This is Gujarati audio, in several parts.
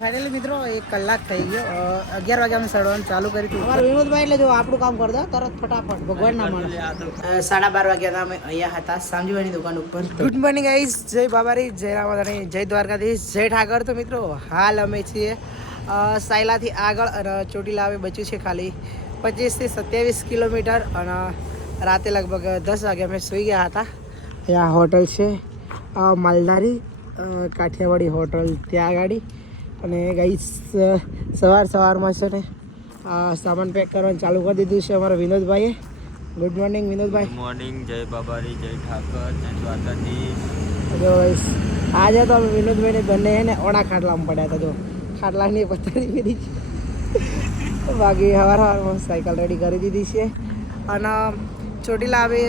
ફાઇનલી મિત્રો 1 કલાક થઈ ગયો 11 વાગે અમે સડવાનું ચાલુ કરી હતું અમારા વિનોદભાઈ એટલે જો આપણું કામ કરતા તરત ફટાફટ ભગવાનના માણસ 12:30 વાગ્યા અમે અહીંયા હતા સામજીભાઈની દુકાન ઉપર ગુડ મોર્નિંગ ગાઈસ જય બાબારી જય રામાધાણી જય દ્વારકાધીશ જય ઠાકર તો મિત્રો હાલ અમે છીએ સાયલાથી આગળ અને ચોટીલા આવે બચ્યું છે ખાલી 25 થી 27 કિલોમીટર અને રાતે લગભગ 10 વાગે અમે સૂઈ ગયા હતા અહીંયા હોટલ છે માલધારી કાઠિયાવાડી હોટલ ત્યાં ગાડી અને ગાઈસ સવારમાં છે ને સામાન પેક કરવાનું ચાલુ કરી દીધું છે અમારા વિનોદભાઈએ good morning Vinodbhai good morning જય બાબારી જય ઠાકર જય દ્વારકાધીશ જો આજે તો અમે વિનોદભાઈને બંને ને ઓણા ખાટલામાં પડ્યા હતા જો ખાટલાની પથારી મેરી બાકી સવારમાં સાયકલ રેડી કરી દીધી છે અને ચોટીલા આવે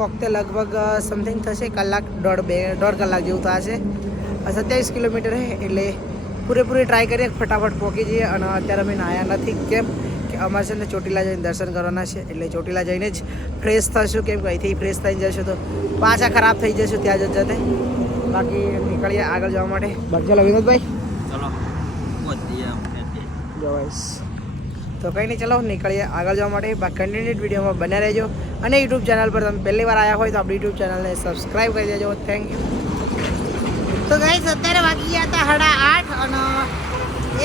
પોકતે લગભગ સમથિંગ થશે દોઢ કલાક જેવું થશે 27 કિલોમીટર છે એટલે પૂરેપૂરી ટ્રાય કરીએ ફટાફટ પહોંચી જઈએ અને અત્યારે અમે નાહ્યા નથી કેમ કે અમારે છે ને ચોટીલા જઈને દર્શન કરવાના છે એટલે ચોટીલા જઈને જ ફ્રેશ થશું કેમ કે અહીંથી ફ્રેશ થઈને જશું તો પાછા ખરાબ થઈ જશું ત્યાં જ જતે બાકી નીકળીએ આગળ જવા માટે બાકી ચાલો વિનોદભાઈ ચલો જોવાઈશ તો કંઈ નહીં ચલો નીકળીએ આગળ જવા માટે બાકી કન્ટિન્યુડ વિડીયોમાં બન્યા રહેજો અને યુટ્યુબ ચેનલ પર તમે પહેલી વાર આવ્યા હોય તો આપણી યુટ્યુબ ચેનલને સબસ્ક્રાઈબ કરી દેજો થેન્ક યુ તો ગાઈસ અત્યારે વાગી ગયા હતા 8:30 અને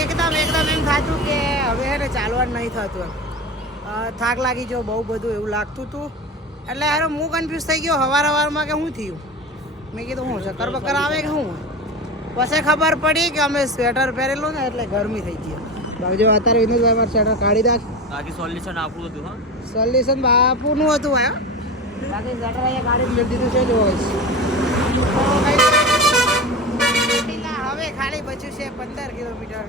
એકદમ એમ થતું કે હવે એને ચાલવાનું નહીં થતું થાક લાગી ગયો બહુ બધું એવું લાગતું હતું એટલે યાર હું કન્ફ્યુઝ થઈ ગયો સવારમાં કે શું થયું મેં કીધું શું ચક્કર બક્કર આવે કે શું પછી ખબર પડી કે અમે સ્વેટર પહેરેલું ને એટલે ગરમી થઈ ગઈ બાકી જો અત્યારે વિનોદભાઈ મારે સ્વેટર કાઢી નાખ બાકી સોલ્યુશન આપણું હતું હા સોલ્યુશન બાપુનું હતું બાકી સ્વેટર અહીંયા કાઢી લઈ દીધું છે જો હવે ખાલી બચ્યું છે 15 કિલોમીટર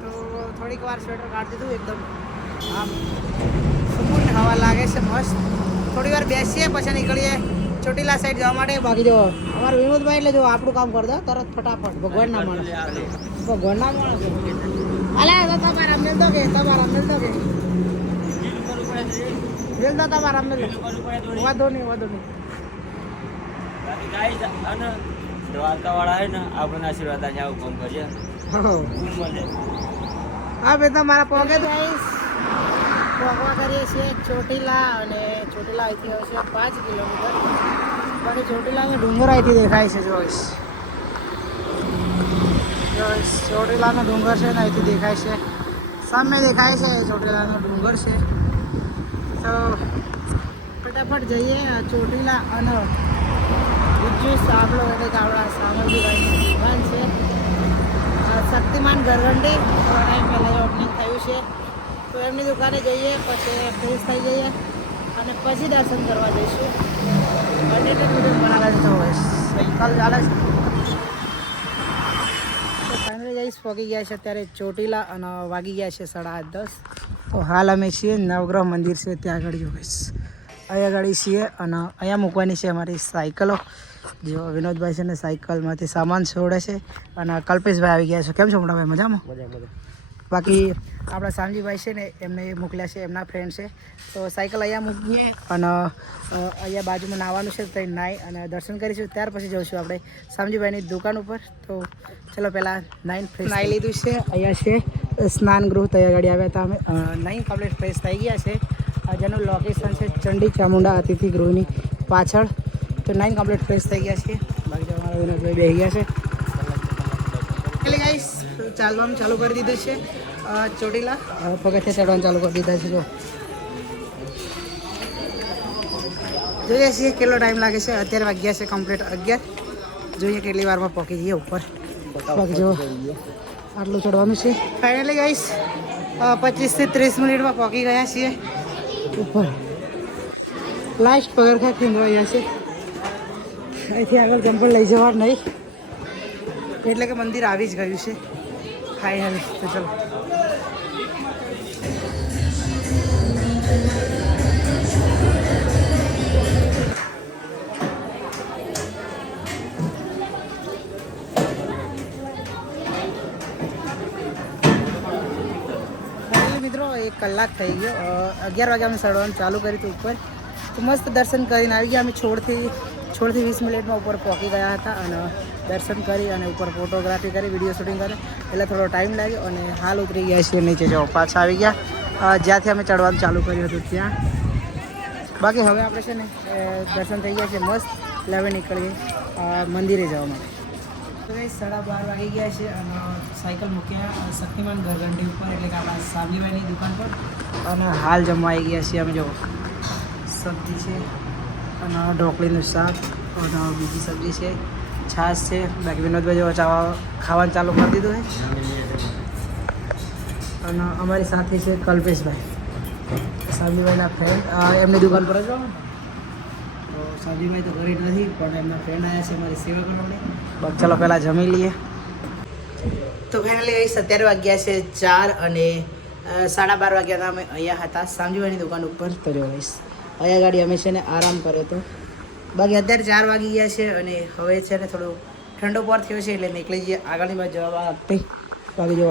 તો થોડીક વાર સ્વેટર કાઢી દીધું એકદમ આમ સુકૂન હવા લાગે છે મસ્ત થોડી વાર બેસીએ પછી નીકળીએ ચોટીલા સાઈડ જવા માટે બાકી જો અમારા વિનોદભાઈ એટલે જો આપણું કામ કરતા તરત ફટાફટ ભગવાનના માણસ અલા તો તમારા મેલતો કે તમારા મેલતો વાંધો નહીં બાકી ગાઈસ અને દ્વારકાવાળા હે ને આપણને આશીર્વાદ આજે આવું કામ કરીએ હા બે તમારા પોગે પોગવા કરીએ છીએ ચોટીલા અને ચોટીલા અહીંથી હશે 5 કિલોમીટર બાકી ચોટીલાનો ડુંગર અહીંથી દેખાય છે જોઈશ ચોટીલાનો ડુંગર છે ને અહીંથી દેખાય છે સામે દેખાય છે ચોટીલાનો ડુંગર છે તો ફટાફટ જઈએ ચોટીલા અને બીજું સાંભળો એટલે કે આપણા સામજીભાઈની દુકાન છે શક્તિમાન ઘરઘંટી થોડા ટાઈમ પહેલાં ઓપનિંગ થયું છે તો એમની દુકાને જઈએ પછી ફ્રેશ થઈ જઈએ અને પછી દર્શન કરવા જઈશું કન્ટિન્યુ બનાવે તો હોય સાયકલ ચાલે છે તો ફાઇનલી જઈશ પહોંચી ગયા છે અત્યારે ચોટીલા અને વાગી ગયા છે 10:30 તો હાલ અમે છીએ નવગ્રહ મંદિર છે ત્યાં આગળ જોઈશ અહીંયા ગાડી છીએ અને અહીંયા મૂકવાની છે અમારી સાયકલો જો વિનોદભાઈ છે ને સાયકલમાંથી સામાન છોડે છે અને કલ્પેશભાઈ આવી ગયા છે કેમ છો મોટાભાઈ મજામાં બાકી આપણા સામજીભાઈ છે ને એમને મોકલ્યા છે એમના ફ્રેન્ડ છે તો સાયકલ અહીંયા મૂકીએ અને અહીંયા બાજુમાં નાહવાનું છે તો નાહી અને દર્શન કરીશું ત્યાર પછી જઈશું આપણે સામજીભાઈની દુકાન ઉપર તો ચલો પહેલાં નાહી લીધું છે અહીંયા છે સ્નાન ગૃહ તૈયાર ગાડી આવ્યા હતા અમે નાહી કમ્પ્લીટ ફ્રેશ થઈ ગયા છે જેનું લોકેશન છે ચંડી ચામુંડા અતિથિ ગૃહની પાછળ તો 9 કમ્પ્લીટ ફ્રેશ થઈ ગયા છે બાકી જો અમારા વિનોદભાઈ બેસી ગયા છે એટલે ગાઈસ ચાલવાનું ચાલુ કરી દીધું છે ચોટીલા પગથિયા ચડવાનું ચાલુ કરી દીધા છે જો જોઈએ છીએ કેટલો ટાઈમ લાગે છે અત્યારે વાગ્યા છે કમ્પ્લીટ 11 જોઈએ કેટલી વારમાં પહોંચી જઈએ ઉપર બાકી જો આટલું ચડવાનું છે ફાઇનલી ગાઈસ 25 થી 30 મિનિટમાં પહોંચી ગયા છીએ ઉપર લાસ્ટ પગરખા ખીંદવાયા છે અહીંથી આગળ ચંપલ લઈ જવા નહીં એટલે કે મંદિર આવી જ ગયું છે ફાઇનલી તો ચલો મિત્રો 1 કલાક થઈ ગયો 11 વાગે અમે ચડવાનું ચાલુ કર્યું હતું ઉપર તો મસ્ત દર્શન કરીને આવી ગયા અમે છોડથી 20 મિનિટમાં ઉપર પહોંચી ગયા હતા અને દર્શન કરી અને ઉપર ફોટોગ્રાફી કરી, વિડીયો શૂટિંગ કરી, એટલે થોડો ટાઈમ લાગ્યો અને હાલ ઉતરી ગયા છીએ નીચે. જો પાછા આવી ગયા જ્યાંથી અમે ચડવાનું ચાલુ કર્યું હતું ત્યાં. બાકી હવે આપણે છે ને દર્શન થઈ ગયા છે મસ્ત, એટલે હવે નીકળીએ મંદિરે જવા માટે. તો ભાઈ 12:30 વાગી ગયા છે અને સાયકલ મૂક્યા શક્તિમાન ઘરઘંટી ઉપર, એટલે કે આપણા સાવલીભાઈની દુકાન પર. અને હાલ જમવા આવી ગયા છીએ અમે. જો સબ્જી છે અને ઢોકળીનું શાક અને બીજી સબ્જી છે, છાશ છે. બાકી વિનોદભાઈ જો ખાવાનું ચાલુ કરી દીધું છે. અને અમારી સાથે છે કલ્પેશભાઈ, સાવલીભાઈના ફ્રેન્ડ, એમની દુકાન પર જ રહો. તો સાવલીભાઈ તો ઘરે નથી, પણ એમના ફ્રેન્ડ આવ્યા છે અમારી સેવા કરવાની. બસ ચલો પહેલાં જમી લઈએ. તો ફાઇનલી અત્યારે વાગ્યા છે 4 અને 12:30 વાગ્યા અમે અહીંયા હતા સામજીભાઈની દુકાન ઉપર. તો જો અહીંયા ગાડી અમે છે ને આરામ કર્યો હતો. બાકી અત્યારે 4 વાગી ગયા છે અને હવે છે ને થોડું ઠંડો પર થયો છે, એટલે નીકળી જઈએ આગળની બાજુ જવા આપી. બાકી જો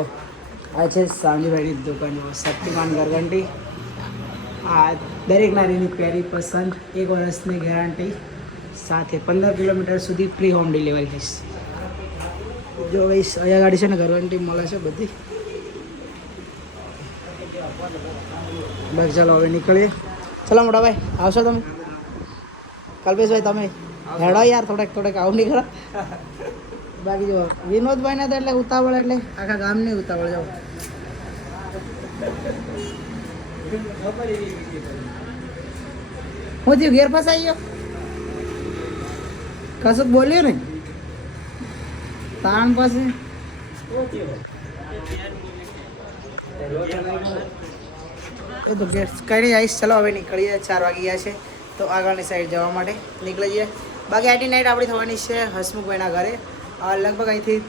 આ છે સામજીભાઈની દુકાન, જો શક્તિમાન ઘરઘંટી. આ દરેક નારીની પ્યારી પસંદ, 1 વર્ષની ગેરંટી સાથે 15 કિલોમીટર સુધી ફ્રી હોમ ડિલિવરી થઈશ. જો ભાઈ અહીંયા ગાડી છે ને ઘરઘંટી મળે છે બધી. બસ ચાલો હવે નીકળીએ. ચલો મોટા ભાઈ આવશો તમે? કલ્પેશભાઈ તમે હેડો યાર, થોડેક આવું નીકળો. બાકી જો વિનોદભાઈને તો એટલે ઉતાવળ, એટલે આખા ગામની ઉતાવળ. જાઓ હું થયું ઘેર ફસાઈ ગયો, કશું બોલ્યો ને તાણ પાસે. એ તો ગેસ કઈ નહીં આવીશ. ચલો હવે નીકળીએ, 4 વાગી ગયા છે તો આગળની સાઈડ જવા માટે નીકળી જઈએ. બાકી આઈટી નાઇટ આપણી થવાની છે હસમુખભાઈના ઘરે. લગભગ અહીંથી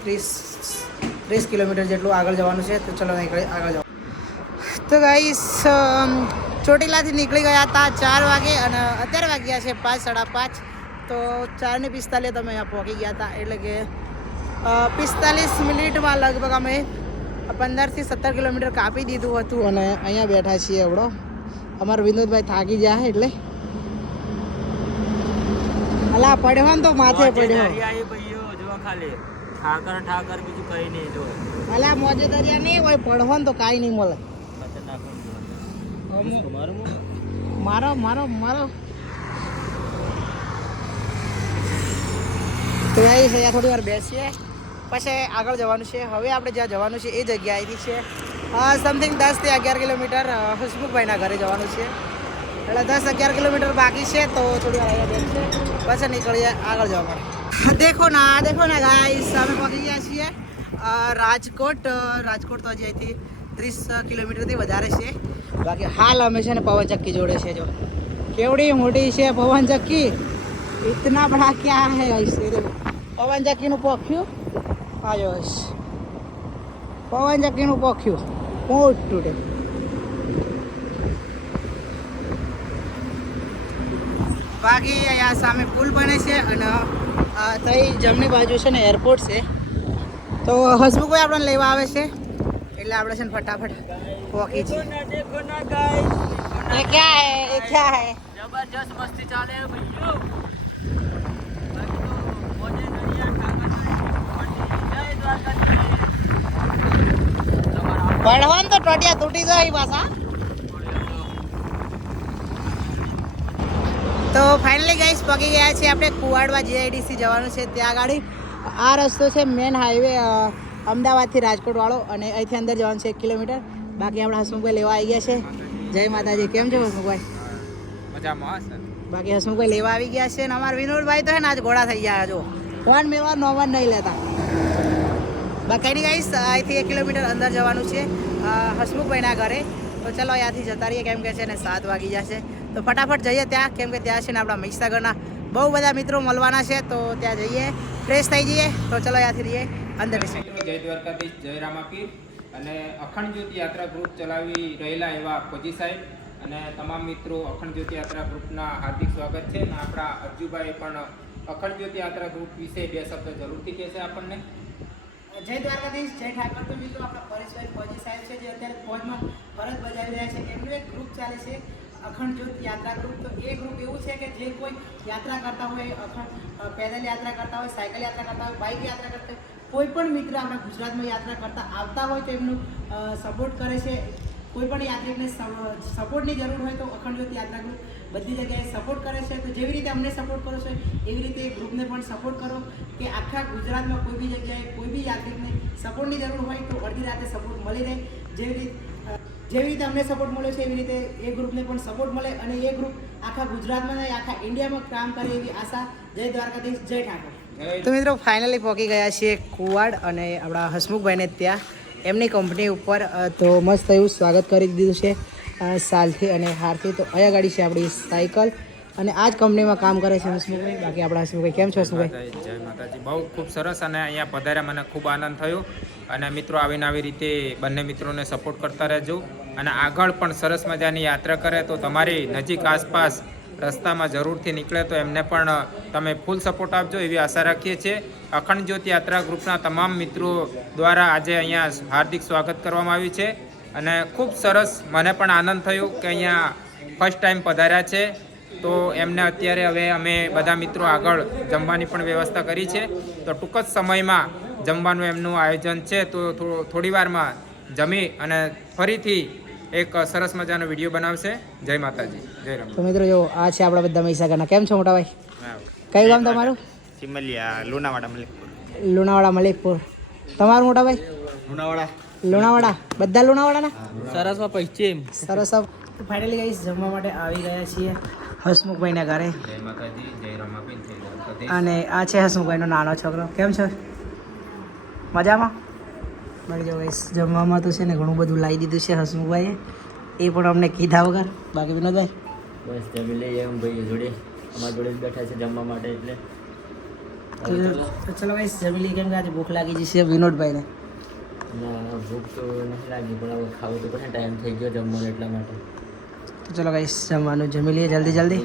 30 કિલોમીટર જેટલું આગળ જવાનું છે. તો ચલો નીકળીએ, આગળ જવા. તો ગાઈસ ચોટીલાથી નીકળી ગયા હતા 4 વાગે અને અત્યારે વાગ્યા છે 5, 5:30. તો 4:45 તમે અહીંયા પહોંચી ગયા હતા, એટલે કે 45 મિનિટમાં લગભગ અમે 15 થી 17 કિલોમીટર કાપી દીધું હતું. અને અહીંયા બેઠા છીએ એવડો. અમારા વિનોદભાઈ થાકી ગયા એટલે અલા પડ્યો ને તો માથે પડ્યો. ઠાકર બીજું કઈ નહીં. જો અલા મોજે દરિયા નહીં હોય, પડવો ને તો કાંઈ નહીં મળે. મારો તો અહીંયા થોડી વાર બેસીએ, પછી આગળ જવાનું છે. હવે આપણે જ્યાં જવાનું છે એ જગ્યાએથી છે સમથિંગ 10 થી 11 કિલોમીટર હસમુખભાઈના ઘરે જવાનું છે. એટલે 10-11 કિલોમીટર બાકી છે. તો થોડી વાર અહીંયા બેસીએ, પછી નીકળીએ આગળ જવા માટે. દેખો ના ગાઈસ, અમે પહોંચી ગયા છીએ રાજકોટ. રાજકોટ તો હજી અહીંથી 30 કિલોમીટરથી વધારે છે. બાકી હાલ અમે છે ને પવનચક્કી જોડે છે. જો કેવડી મોટી છે પવનચક્કી, ઇતના બડા ક્યાં હે ગાઈસ. પવનચક્કીનું પોખ્યું આજો, પવનચક્કીનું પોખ્યું મોટું છે. બાકી અહીંયા સામે પુલ બને છે અને તઈ જમણી બાજુ છે ને એરપોર્ટ છે. તો હસમુખભાઈ આપણને લેવા આવે છે, એટલે આપણે છે ને ફટાફટ પહોંચી છીએ. ક્યાં હે જબરજસ્ત મસ્તી ચાલે ભૈયો. પડવાનું તો ટોટિયા તૂટી જાય પાછા. તો ફાઇનલી ગાઈસ પહોંચી ગયા છીએ આપણે કુવાડવા જીઆઈડીસી જવાનું છે. ત્યાં આગળ આ રસ્તો છે મેન હાઈવે અમદાવાદથી રાજકોટ વાળો, અને અહીંથી અંદર જવાનું છે 1 કિલોમીટર. બાકી આપણા હસમુખભાઈ લેવા આવી ગયા છે. જય માતાજી. કેમ છો હસમુખભાઈ? મજામાં સર. બાકી હસમુખભાઈ લેવા આવી ગયા છે અને અમારા વિનોદભાઈ તો હે ને આજ ઘોડા થઈ ગયા. જો ફોન મેળવા નોવન નહીં લેતા. બાકી ગાઈસ અહીંથી 1 કિલોમીટર અંદર જવાનું છે હસમુખભાઈના ઘરે. તો ચલો અહીંયાથી જતા રહીએ, કેમ કે છે ને 7 વાગી જશે. તો ફટાફટ જઈએ ત્યાં, કેમ કે ત્યાં છે ને આપણા મહીસાગરના બહુ બધા મિત્રો મળવાના છે. તો ત્યાં જઈએ, ફ્રેશ થઈ જઈએ. તો ચલો અહીંયાથી રહીએ અંદર. જય દ્વારકાધીશ, જય રામાપીર. અને અખંડ જ્યોતિ યાત્રા ગ્રુપ ચલાવી રહેલા એવા ફોજી સાહેબ અને તમામ મિત્રો અખંડ જ્યોતિ યાત્રા ગ્રુપના હાર્દિક સ્વાગત છે. અને આપણા અરજુભાઈ પણ અખંડ જ્યોતિ યાત્રા ગ્રુપ વિશે 2 શબ્દ જરૂરથી કહેશે આપણને. જય દ્વારકાધીશ, જય ઠાકર. તો મિત્રો આપણા પરેશભાઈ ફોજી સાહેબ છે, જે અત્યારે ફોજમાં ફરજ બજાવી રહ્યા છે. એમનું એક ગ્રુપ ચાલે છે અખંડ જ્યોત યાત્રા ગ્રુપ. તો એ ગ્રુપ એવું છે કે જે કોઈ યાત્રા કરતા હોય પેદલ યાત્રા કરતા હોય, સાયકલ યાત્રા કરતા હોય, બાઇક યાત્રા કરતા હોય, કોઈ પણ મિત્ર આપણા ગુજરાતમાં યાત્રા કરતા આવતા હોય તો એમનું સપોર્ટ કરે છે. કોઈ પણ યાત્રિકને સપોર્ટની જરૂર હોય તો અખંડ જ્યોત યાત્રા ગ્રુપ બધી જગ્યાએ સપોર્ટ કરે છે. તો જેવી રીતે અમને સપોર્ટ કરો છો એવી રીતે એ ગ્રુપને પણ સપોર્ટ કરો કે આખા ગુજરાતમાં કોઈ બી જગ્યાએ કોઈ બી યાત્રિકને સપોર્ટની જરૂર હોય તો અડધી રાતે સપોર્ટ મળી રહે. જેવી રીતે અમને સપોર્ટ મળ્યો છે એવી રીતે એ ગ્રુપને પણ સપોર્ટ મળે અને એ ગ્રુપ આખા ગુજરાતમાં નહીં આખા ઇન્ડિયામાં કામ કરે એવી આશા. જય દ્વારકાધીશ, જય ઠાકોર. તો મિત્રો ફાઇનલી પહોંચી ગયા છીએ કુવાડ અને આપણા હસમુખભાઈને ત્યાં એમની કંપની ઉપર. તો મસ્ત એવું સ્વાગત કરી દીધું છે સાલથી અને હારથી. તો અહીંયા ગાડી છે આપણી સાયકલ અને આ જ કંપનીમાં કામ કરે છે હસમુખભાઈ. બાકી આપણા હસમુખભાઈ કેમ છો હસમુખભાઈ? જય માતાજી. બહુ ખૂબ સરસ અને અહીંયા પધાર્યા મને ખૂબ આનંદ થયો. અને મિત્રો આવીને આવી રીતે બંને મિત્રોને સપોર્ટ કરતા રહેજો અને આગળ પણ સરસ મજાની યાત્રા કરે તો તમારી નજીક આસપાસ રસ્તામાં જરૂરથી નીકળે તો એમને પણ તમે ફૂલ સપોર્ટ આપજો એવી આશા રાખીએ છીએ. અખંડ જ્યોત યાત્રા ગ્રુપના તમામ મિત્રો દ્વારા આજે અહીંયા હાર્દિક સ્વાગત કરવામાં આવ્યું છે અને ખૂબ સરસ મને પણ આનંદ થયો કે અહીંયા ફર્સ્ટ ટાઈમ પધાર્યા છે. તો એમને અત્યારે હવે અમે બધા મિત્રો આગળ જમવાની પણ વ્યવસ્થા કરી છે. તો ટૂંક જ સમયમાં જમવાનું એમનું આયોજન છે. તો થોડી વારમાં જમી અને ફરીથી એક સરસ મજાનો વિડીયો બનાવશે. જય માતાજી, જય રામ. તો મિત્રો જો આ છે આપણા બધા મહીસાગરના. કેમ છો મોટા ભાઈ? કયું ગામ તમારું? સિમલિયા, લુણાવાડા, મલિકપુર. લુણાવાડા, મલિકપુર. તમારું મોટા ભાઈ? લુણાવાડા. લુણાવાડા. બધા લુણાવાડાના? સરસમાં પશ્ચિમ. સરસ. ફાઇનલી ગાઈસ જમવા માટે આવી ગયા છીએ હસમુખભાઈના ઘરે. જય માતાજી, જય રમાબેન, જય દ્વારકાધીશ. અને આ છે હસમુખભાઈનો નાનો છોકરો. કેમ છે? મજામાં? બાકી જો ગાઈસ જમવામાં તો છે ને ઘણું બધું લાવી દીધું છે હસમુખભાઈએ. એ પણ અમને કીધા વગર. બાકી વિનોદભાઈ? બસ જમી લઈએ એમ ભાઈ જોડે. અમારા જોડે જ બેઠા છે જમવા માટે એટલે. તો ચલો ગાઈસ જમી લઈએ કેમ કે આજે ભૂખ લાગી જશે વિનોદભાઈને. ના ભૂખ તો નથી લાગી પણ હવે ખાવું તો પડે. ટાઈમ થઈ ગયો જમવાનો એટલા માટે. તો ચલો ગાઈસ જમવાનું જમી લઈએ જલ્દી.